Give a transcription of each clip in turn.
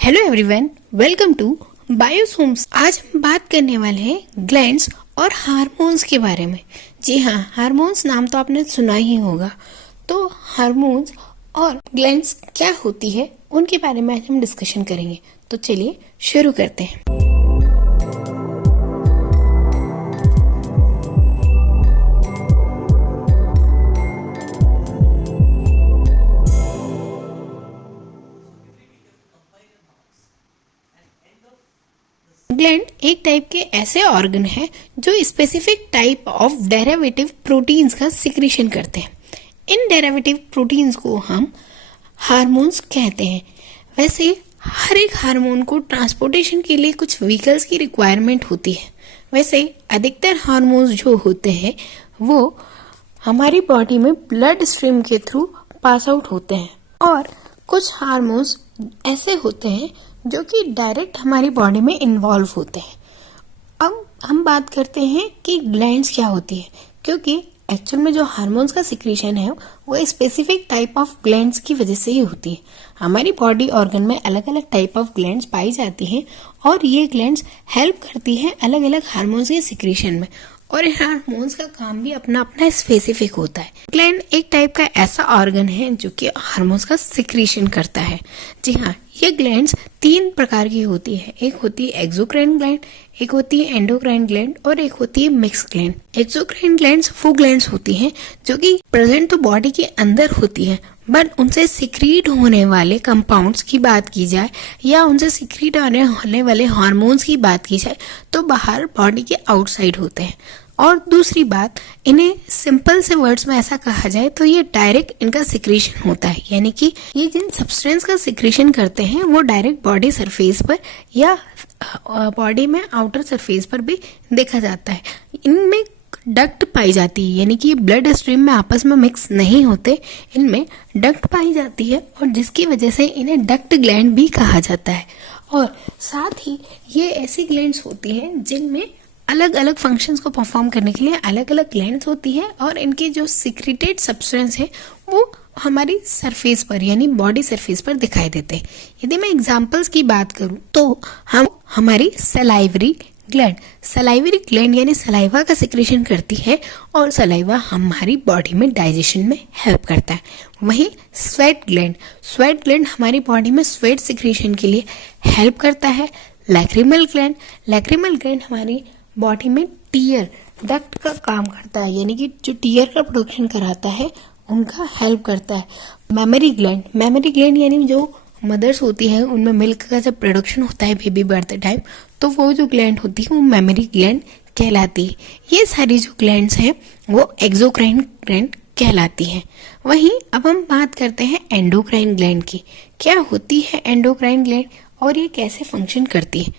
Hello everyone, welcome to Biosomes. आज हम बात करने वाले हैं ग्लैंड्स और हार्मोन्स के बारे में। जी हाँ, हार्मोन्स नाम तो आपने सुना ही होगा। तो हार्मोन्स और ग्लैंड्स क्या होती है उनके बारे में आज हम डिस्कशन करेंगे। तो चलिए शुरू करते हैं। ग्लैंड एक टाइप के ऐसे ऑर्गन है जो specific type of derivative proteins का सिक्रीशन करते हैं। इन डेरिवेटिव प्रोटीन्स को हम हार्मोन्स कहते हैं। वैसे हर एक हार्मोन को ट्रांसपोर्टेशन के लिए कुछ व्हीकल्स की रिक्वायरमेंट होती है। वैसे अधिकतर हार्मोन्स जो होते हैं वो हमारी बॉडी में ब्लड स्ट्रीम के थ्रू पास आउट होते हैं, और कुछ हार्मोन्स ऐसे होते हैं जो कि डायरेक्ट हमारी बॉडी में इन्वॉल्व होते हैं। अब हम बात करते हैं कि ग्लैंड्स क्या होती है, क्योंकि एक्चुअल में जो हार्मोन्स का सिक्रीशन है वो स्पेसिफिक टाइप ऑफ ग्लैंड्स की वजह से ही होती है। हमारी बॉडी ऑर्गन में अलग अलग टाइप ऑफ ग्लैंड्स पाई जाती हैं, और ये ग्लैंड्स हेल्प करती हैं अलग अलग हार्मोन्स के सिक्रीशन में। और हार्मोन्स का काम भी अपना अपना स्पेसिफिक होता है। ग्लैंड एक टाइप का ऐसा ऑर्गन है जो कि हार्मोन्स का सिक्रीशन करता है। जी हाँ, ये ग्लैंड्स 3 प्रकार की होती है। एक होती है एक्सोक्राइन ग्लैंड, एक होती है एंडोक्राइन ग्लैंड और एक होती है मिक्स ग्लैंड। एक्सोक्राइन ग्लैंड्स वो ग्लैंड्स होती हैं जो कि प्रेजेंट तो बॉडी के अंदर होती है, बट उनसे सिक्रीट होने वाले कंपाउंड्स की बात की जाए या उनसे सिक्रीट होने वाले हार्मोन्स की बात की जाए तो बाहर बॉडी के आउटसाइड होते हैं। और दूसरी बात, इन्हें सिंपल से वर्ड्स में ऐसा कहा जाए तो ये डायरेक्ट इनका सिक्रीशन होता है, यानी कि ये जिन सब्सटेंस का सिक्रीशन करते हैं वो डायरेक्ट बॉडी सरफेस पर या बॉडी में आउटर सरफेस पर भी देखा जाता है। इनमें डक्ट पाई जाती है, यानी कि ब्लड स्ट्रीम में आपस में मिक्स नहीं होते, इनमें डक्ट पाई जाती है, और जिसकी वजह से इन्हें डक्ट ग्लैंड भी कहा जाता है। और साथ ही ये ऐसी ग्लैंड्स होती हैं जिनमें अलग अलग फंक्शंस को परफॉर्म करने के लिए अलग अलग ग्लैंड्स होती है, और इनके जो सिक्रेटेड सब्सटेंस है वो हमारी सरफेस पर यानी बॉडी सरफेस पर दिखाई देते हैं। यदि मैं एग्जांपल्स की बात करूं तो हम हमारी सलाइवरी ग्लैंड यानी सलाइवा का सिक्रेशन करती है, और सलाइवा हमारी बॉडी में डाइजेशन में हेल्प करता है। वहीं स्वेट ग्लैंड हमारी बॉडी में स्वेट सिक्रेशन के लिए हेल्प करता है। लैक्रिमल ग्लैंड हमारी बॉडी में टीयर डक्ट का काम करता है, यानी कि जो टीयर का प्रोडक्शन कराता है उनका हेल्प करता है। मेमरी ग्लैंड यानी जो मदर्स होती हैं उनमें मिल्क का जब प्रोडक्शन होता है बेबी बर्थ टाइम, तो वो जो ग्लैंड होती है वो मेमरी ग्लैंड कहलाती है। ये सारी जो ग्लैंड्स हैं वो एक्सोक्राइन ग्लैंड कहलाती हैं। वहीं अब हम बात करते हैं एंडोक्राइन ग्लैंड की। क्या होती है एंडोक्राइन ग्लैंड और ये कैसे फंक्शन करती है?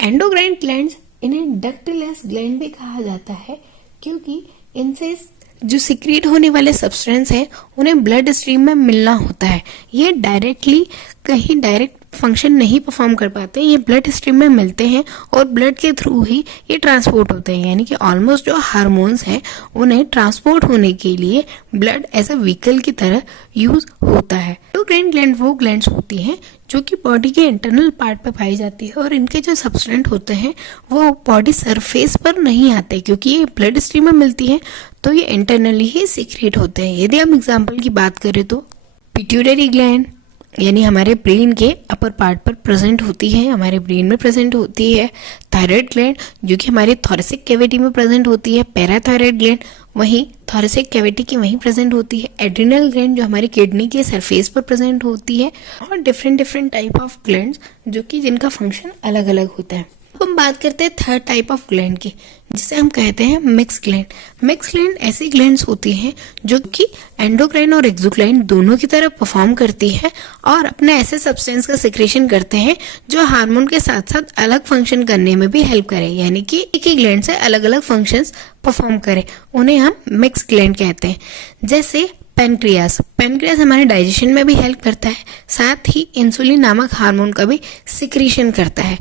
एंडोक्राइन ग्लैंड्स, इन्हें डक्टलेस ग्लैंड भी कहा जाता है, क्योंकि इनसे जो सिक्रीट होने वाले सब्सटेंस है उन्हें ब्लड स्ट्रीम में मिलना होता है। ये डायरेक्टली कहीं डायरेक्ट फंक्शन नहीं परफॉर्म कर पाते, ये ब्लड स्ट्रीम में मिलते हैं और ब्लड के थ्रू ही ये ट्रांसपोर्ट होते हैं, यानी कि ऑलमोस्ट जो हार्मोन्स हैं उन्हें ट्रांसपोर्ट होने के लिए ब्लड एज अ व्हीकल की तरह यूज होता है। एंडोक्राइन ग्लैंड वो ग्लैंड्स होती हैं जो कि बॉडी के इंटरनल पार्ट पर पाई जाती है, और इनके जो सब्सटेंट होते हैं वो बॉडी सरफेस पर नहीं आते, क्योंकि ये ब्लड स्ट्रीम में मिलती है तो ये इंटरनली ही सीक्रेट होते हैं। यदि हम एग्जांपल की बात करें तो पिट्यूटरी ग्लैंड यानी हमारे ब्रेन के अपर पार्ट पर प्रेजेंट होती है, हमारे ब्रेन में प्रेजेंट होती है। थायराइड ग्लैंड जो कि हमारी थोरेसिक कैविटी में प्रेजेंट होती है। पैराथायराइड ग्लैंड वहीं थोरेसिक कैविटी की वहीं प्रेजेंट होती है। एड्रिनल ग्लैंड जो हमारी किडनी के सरफेस पर प्रेजेंट होती है, और डिफरेंट टाइप ऑफ ग्लैंड्स जो कि जिनका फंक्शन अलग अलग होता है। अब हम बात करते हैं थर्ड टाइप ऑफ ग्लैंड की, जिसे हम कहते हैं मिक्स ग्लैंड ऐसी ग्लैंड्स होती हैं जो कि एंडोक्राइन और एक्सोक्राइन दोनों की तरह परफॉर्म करती है, और अपने ऐसे सब्सटेंस का सिक्रेशन करते हैं जो हार्मोन के साथ साथ अलग फंक्शन करने में भी हेल्प करे, यानी कि एक ही ग्लैंड से अलग अलग फंक्शंस परफॉर्म करे। उन्हें हम मिक्स ग्लैंड कहते हैं। जैसे पेनक्रियास हमारे डाइजेशन में भी हेल्प करता है, साथ ही इंसुलिन नामक हार्मोन का भी सिक्रीशन करता है।